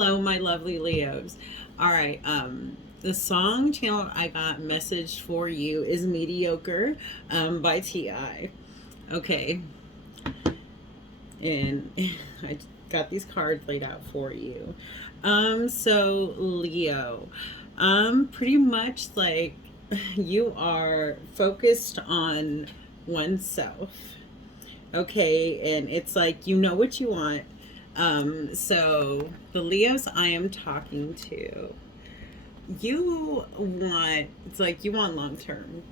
Hello, my lovely Leos. All right, the song channel I got messaged for you is Mediocre by T.I. Okay, and I got these cards laid out for you. So Leo, pretty much like you are focused on oneself. Okay, and it's like you know what you want. So the Leos I am talking to, you want, it's like you want long term.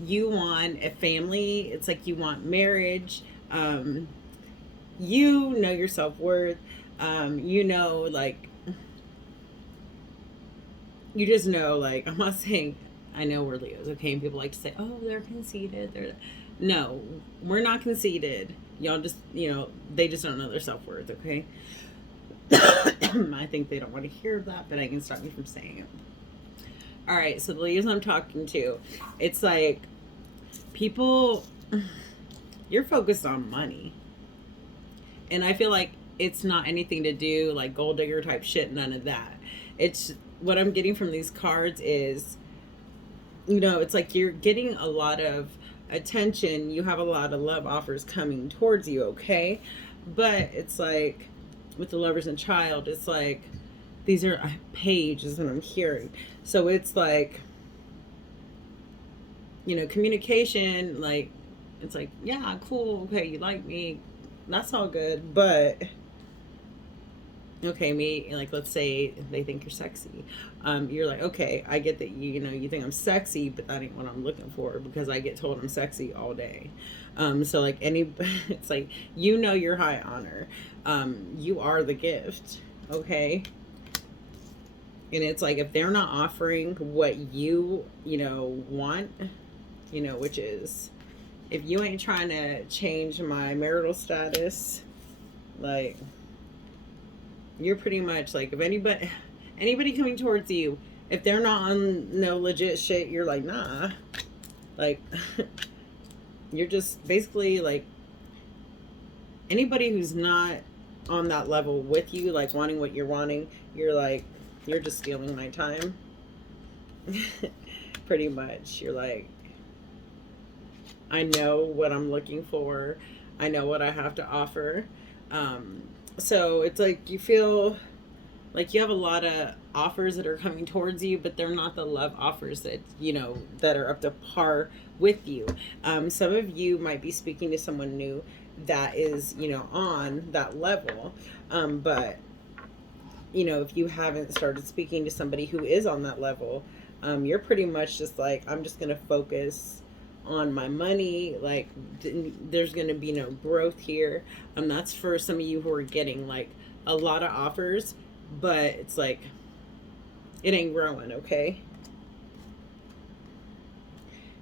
You want a family. It's like you want marriage. You know your self worth. You know, like, you just know, like, I'm not saying, I know we're Leos, okay? And people like to say, oh, they're conceited. No, we're not conceited. Y'all just, they just don't know their self worth, okay? I think they don't want to hear that, but I can stop you from saying it. All right, so the Leos I'm talking to, it's like people, you're focused on money. And I feel like it's not anything to do like gold digger type shit, none of that. It's what I'm getting from these cards is, it's like you're getting a lot of attention. You have a lot of love offers coming towards you, okay? But it's like with the lovers and child, it's like these are a page is what I'm hearing. So it's like, communication, like, it's like, yeah, cool, okay, you like me, that's all good, but okay, me, like, let's say they think you're sexy. You're like, okay, I get that you think I'm sexy, but that ain't what I'm looking for because I get told I'm sexy all day. So like it's like, you're high honor. You are the gift, okay? And it's like if they're not offering what want, which is, if you ain't trying to change my marital status, like, you're pretty much like, if anybody coming towards you, if they're not on no legit shit, you're like, nah. Like, you're just basically like, anybody who's not on that level with you, like wanting what you're wanting, you're like, you're just stealing my time. Pretty much. You're like, I know what I'm looking for. I know what I have to offer. So it's like you feel like you have a lot of offers that are coming towards you, but they're not the love offers that, that are up to par with you. Some of you might be speaking to someone new that is, on that level. But, if you haven't started speaking to somebody who is on that level, you're pretty much just like, I'm just going to focus on my money. Like, there's going to be no growth here. That's for some of you who are getting like a lot of offers, but it's like, it ain't growing, okay?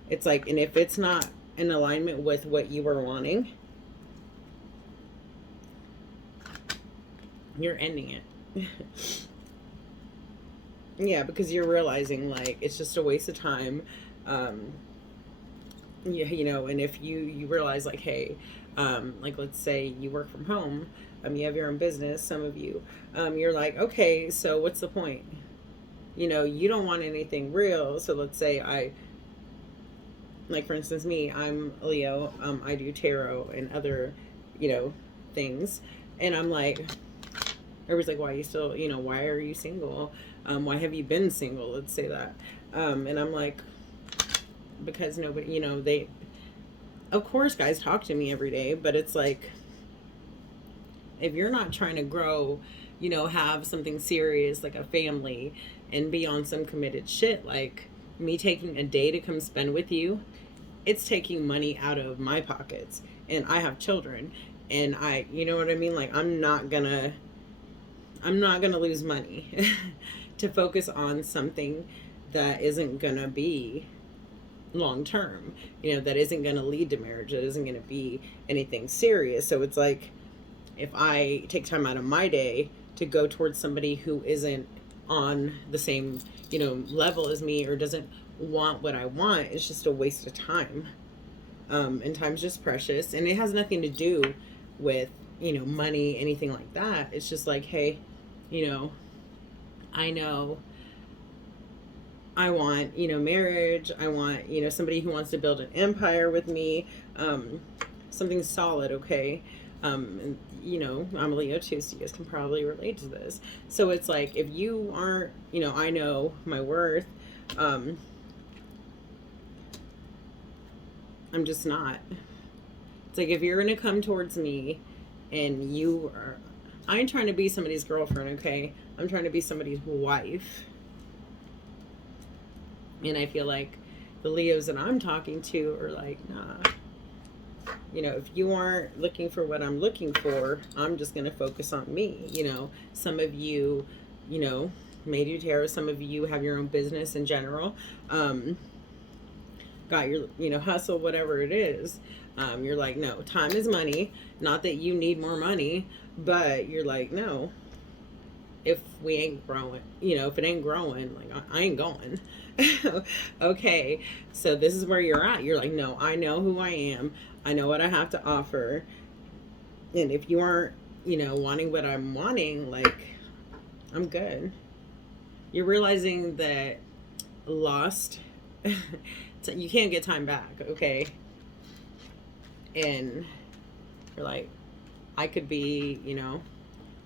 It's like, and if it's not in alignment with what you were wanting, you're ending it. Yeah, because you're realizing like it's just a waste of time. And if you realize like, hey, like, let's say you work from home, you have your own business, some of you, you're like, okay, so what's the point? You don't want anything real. So let's say like, for instance, me, I'm Leo, I do tarot and other, things. And I'm like, everybody's like, why are you still, why are you single? Why have you been single? Let's say that. And I'm like, because nobody, they, of course, guys talk to me every day, but it's like, if you're not trying to grow, have something serious like a family and be on some committed shit, like me taking a day to come spend with you, it's taking money out of my pockets, and I have children, and you know what I mean? Like, I'm not gonna lose money to focus on something that isn't gonna be long term, that isn't gonna lead to marriage, that isn't gonna be anything serious. So it's like, if I take time out of my day to go towards somebody who isn't on the same, level as me, or doesn't want what I want, it's just a waste of time. And time's just precious, and it has nothing to do with, money, anything like that. It's just like, hey, You know, I know I want, marriage. I want, somebody who wants to build an empire with me, something solid, okay? And, I'm a Leo too, so you guys can probably relate to this. So it's like, if you aren't, I know my worth, um, I'm just not. It's like, if you're going to come towards me and you are, I ain't trying to be somebody's girlfriend, okay? I'm trying to be somebody's wife. And I feel like the Leos that I'm talking to are like, nah. If you aren't looking for what I'm looking for, I'm just going to focus on me. Some of you, mediocre, some of you have your own business in general. Got your, hustle, whatever it is. You're like, no, time is money. Not that you need more money, but you're like, no, if we ain't growing, if it ain't growing, like I ain't going. Okay, so this is where you're at. You're like, no, I know who I am. I know what I have to offer. And if you aren't, wanting what I'm wanting, like, I'm good. You're realizing that lost, you can't get time back, okay? And you're like, I could be,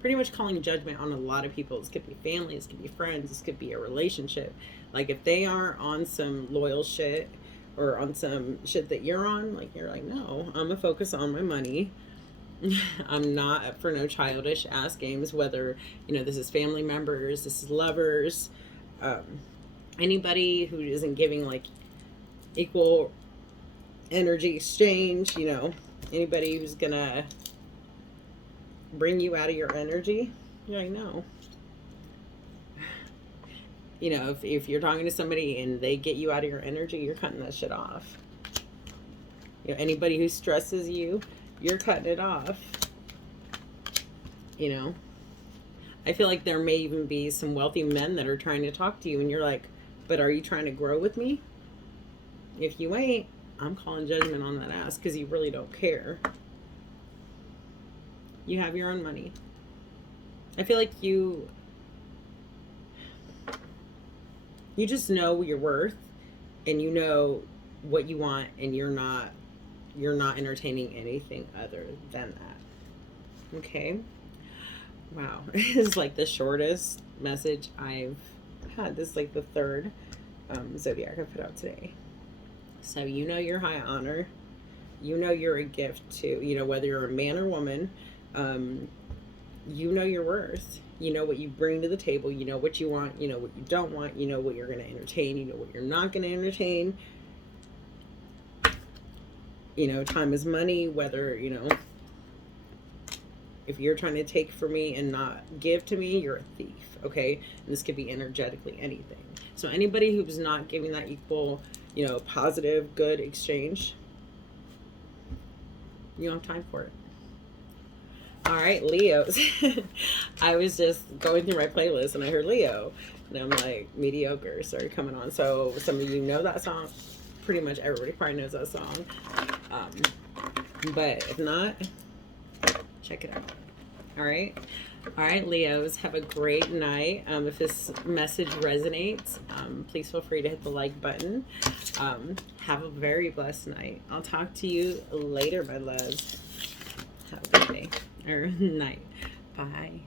pretty much calling judgment on a lot of people. This could be family, this could be friends, this could be a relationship. Like, if they aren't on some loyal shit or on some shit that you're on, like, you're like, no, I'm gonna focus on my money. I'm not up for no childish ass games, whether, this is family members, this is lovers, anybody who isn't giving, like, equal energy exchange, anybody who's gonna bring you out of your energy. You're like, no. If you're talking to somebody and they get you out of your energy, you're cutting that shit off. Anybody who stresses you, you're cutting it off. I feel like there may even be some wealthy men that are trying to talk to you, and you're like, but are you trying to grow with me? If you ain't, I'm calling judgment on that ass, because you really don't care. You have your own money. I feel like you just know your worth, and you know what you want, and you're not entertaining anything other than that. Okay? Wow. This is like the shortest message I've had. This is like the third zodiac I put out today. So you're high honor. You're a gift to, whether you're a man or woman, your worth. You know what you bring to the table. You know what you want. You know what you don't want. You know what you're going to entertain. You know what you're not going to entertain. Time is money. Whether, if you're trying to take from me and not give to me, you're a thief. Okay? And this could be energetically anything. So anybody who's not giving that equal, positive, good exchange, you don't have time for it. All right, Leos. I was just going through my playlist and I heard Leo. And I'm like, mediocre started coming on. So some of you know that song. Pretty much everybody probably knows that song. But if not, check it out. All right, Leos, have a great night. If this message resonates, please feel free to hit the like button. Have a very blessed night. I'll talk to you later, my loves. Have a good day or night. Bye.